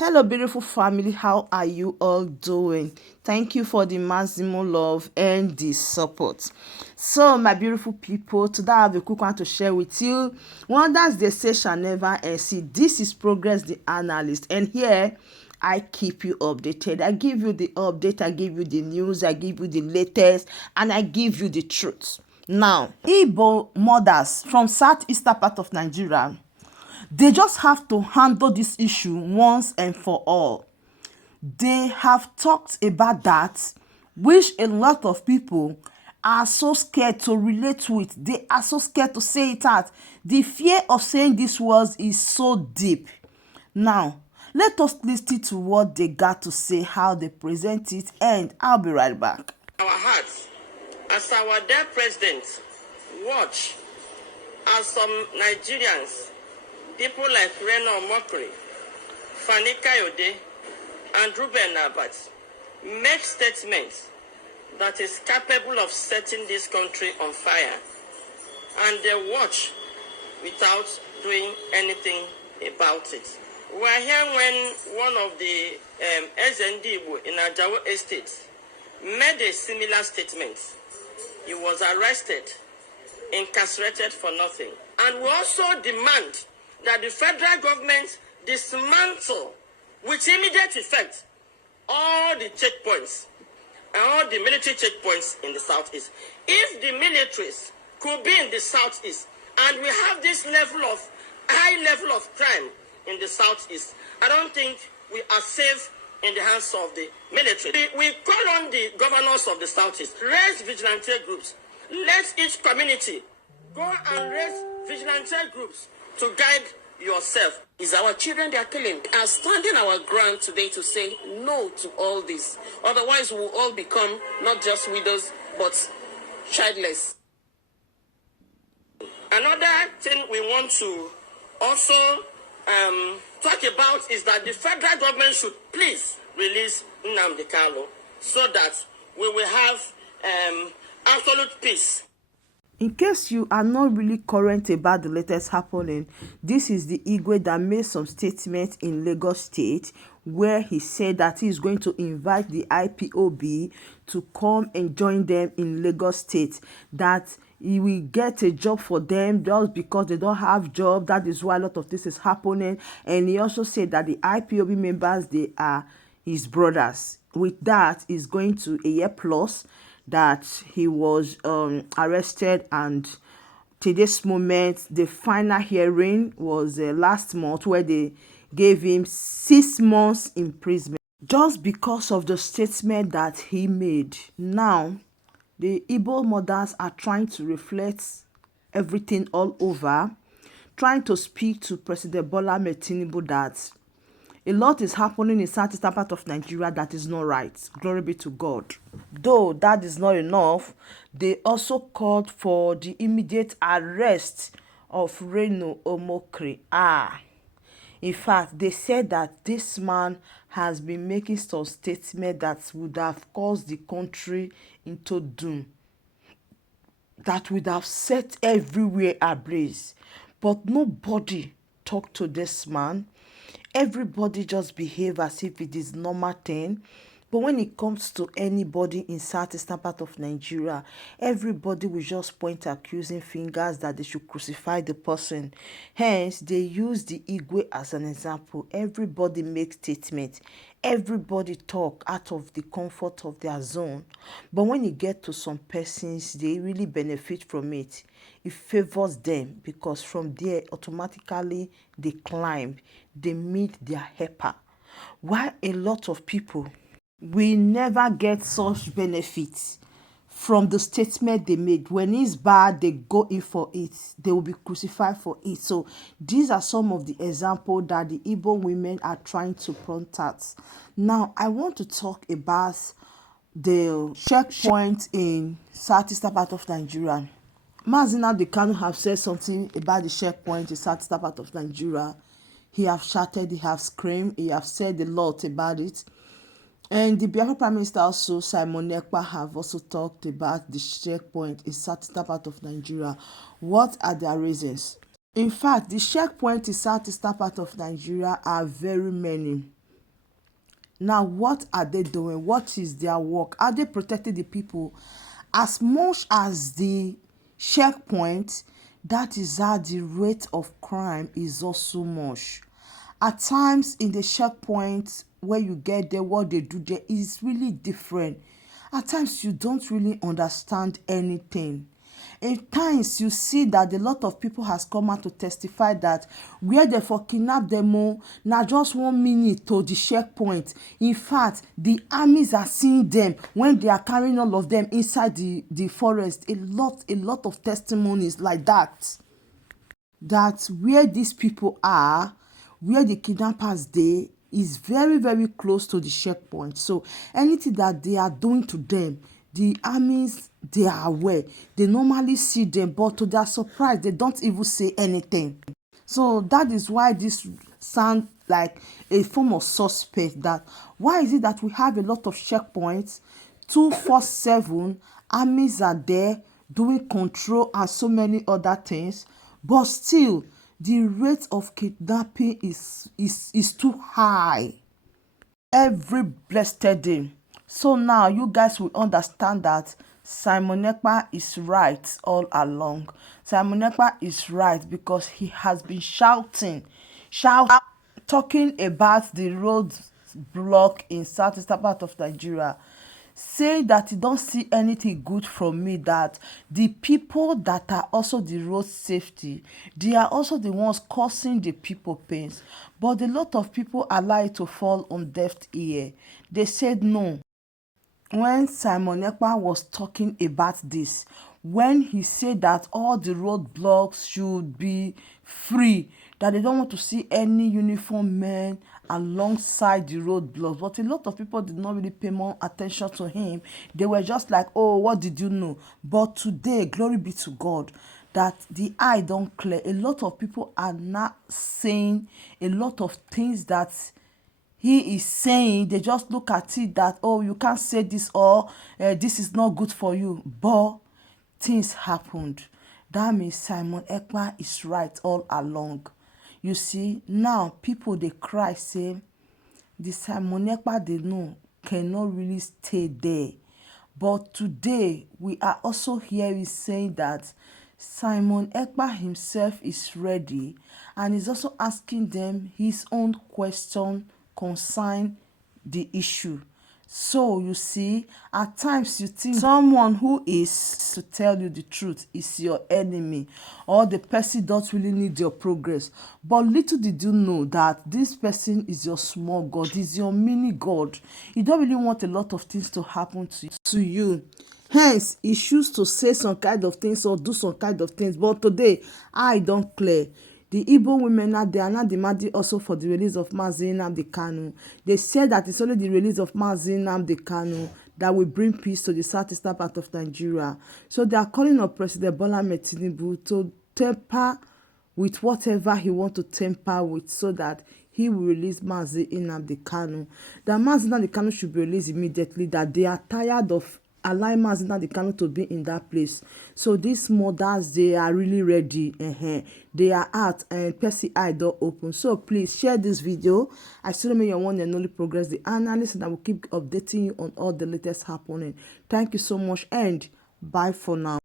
Hello, beautiful family. How are you all doing? Thank you for the maximum love and the support. So, my beautiful people, today I have a quick one to share with you. Wonders they say shall never end. See, this is Progress the Analyst, and here I keep you updated. I give you the update, I give you the news, I give you the latest, and I give you the truth. Now, IGBO mothers from southeastern part of Nigeria, they just have to handle this issue once and for all. They have talked about that, which a lot of people are so scared to relate to it. They are so scared to say it out. The fear of saying these words is so deep. Now, let us listen to what they got to say, how they present it, and I'll be right back. Our hearts, as our dear president, watch as some Nigerians, people like Reno Mokri, Fani Kayode, and Ruben Abbott, make statements that is capable of setting this country on fire, and they watch without doing anything about it. We are here when one of the SND in Ajawo Estate made a similar statement. He was arrested, incarcerated for nothing. And we also demand that the federal government dismantle with immediate effect all the checkpoints and all the military checkpoints in the southeast. If the militaries could be in the southeast and we have this high level of crime in the southeast, I don't think we are safe in the hands of the military. We call on the governors of the southeast, raise vigilante groups. Let each community go and raise vigilante groups to guide yourself. Is our children they are killing. We are standing our ground today to say no to all this. Otherwise, we will all become not just widows, but childless. Another thing we want to also talk about is that the federal government should please release Nnamdi Kanu so that we will have absolute peace. In case you are not really current about the latest happening, this is the Igwe that made some statements in Lagos State where he said that he is going to invite the IPOB to come and join them in Lagos State, that he will get a job for them just because they don't have job. That is why a lot of this is happening. And he also said that the IPOB members, they are his brothers. With that, is going to a year plus that he was arrested, and to this moment the final hearing was last month, where they gave him 6 months imprisonment just because of the statement that he made. Now the Igbo mothers are trying to reflect everything all over, trying to speak to President Bola Ahmed Tinubu that a lot is happening in southeastern part of Nigeria that is not right. Glory be to God. Though that is not enough, they also called for the immediate arrest of Reno Omokri. In fact, they said that this man has been making some statements that would have caused the country into doom, that would have set everywhere ablaze. But nobody talked to this man. Everybody just behave as if it is normal thing. But when it comes to anybody in southeastern part of Nigeria, everybody will just point accusing fingers that they should crucify the person. Hence, they use the Igwe as an example. Everybody makes statements. Everybody talk out of the comfort of their zone. But when you get to some persons, they really benefit from it. It favors them because from there, automatically, they climb. They meet their helper. While a lot of people we never get such benefits from the statement they made. When it's bad, they go in for it. They will be crucified for it. So these are some of the examples that the Igbo women are trying to point at. Now, I want to talk about the checkpoint in southeastern part of Nigeria. Mazi Nnamdi Kanu have said something about the checkpoint in southeastern part of Nigeria. He have shouted, he have screamed, he have said a lot about it. And the Biafra Prime Minister also, Simon Ekpa, have also talked about the checkpoint in southeastern part of Nigeria. What are their reasons? In fact, the checkpoints in southeastern part of Nigeria are very many. Now, what are they doing? What is their work? Are they protecting the people? As much as the checkpoint, that is how the rate of crime is also much. At times in the checkpoint, where you get there, what they do there is really different. At times you don't really understand anything. At times you see that a lot of people has come out to testify that where they for kidnap them all, now just 1 minute to the checkpoint. In fact, the armies are seeing them when they are carrying all of them inside the forest. A lot of testimonies like that. That where these people are, where the kidnappers dey, is very very close to the checkpoint. So anything that they are doing to them, the armies, they are aware. They normally see them, but to their surprise they don't even say anything. So that is why this sound like a form of suspect. That why is it that we have a lot of checkpoints 247, armies are there doing control and so many other things, but still the rate of kidnapping is too high every blessed day. So now you guys will understand that Simon Ekpa is right all along. Simon Ekpa is right because he has been shout talking about the road block in southeastern part of Nigeria, saying that he don't see anything good from me, that the people that are also the road safety, they are also the ones causing the people pains. But a lot of people allow it to fall on deaf ear. They said no. When Simon Ekpa was talking about this, when he said that all the roadblocks should be free, that they don't want to see any uniform men alongside the roadblocks, but a lot of people did not really pay more attention to him. They were just like, oh, what did you know? But today, glory be to God, that the eye don't clear. A lot of people are not saying a lot of things that he is saying. They just look at it that, oh, you can't say this, or this is not good for you. But things happened. That means Simon Ekpa is right all along. You see, now people they cry, say the Simon Ekpa they know cannot really stay there. But today we are also hearing saying that Simon Ekpa himself is ready and is also asking them his own question concerning the issue. So you see, at times you think someone who is to tell you the truth is your enemy, or the person don't really need your progress. But little did you know that this person is your small God, is your mini God. You don't really want a lot of things to happen to you. Hence, he choose to say some kind of things or do some kind of things. But today, I don't clear. The IGBO women now, they are now demanding also for the release of Mazi Nnamdi Kanu. They said that it's only the release of Mazi Nnamdi Kanu that will bring peace to the southeastern part of Nigeria. So they are calling on President Bola Ahmed Tinubu to temper with whatever he wants to temper with, so that he will release Mazi Nnamdi Kanu. That Mazi Nnamdi Kanu should be released immediately, that they are tired of allowing Mazi Nnamdi Kanu to be in that place. So these mothers, they are really ready. They are out and Percy eye door open. So please share this video. I still remain your one and only Progress the analyst, and I will keep updating you on all the latest happening. Thank you so much and bye for now.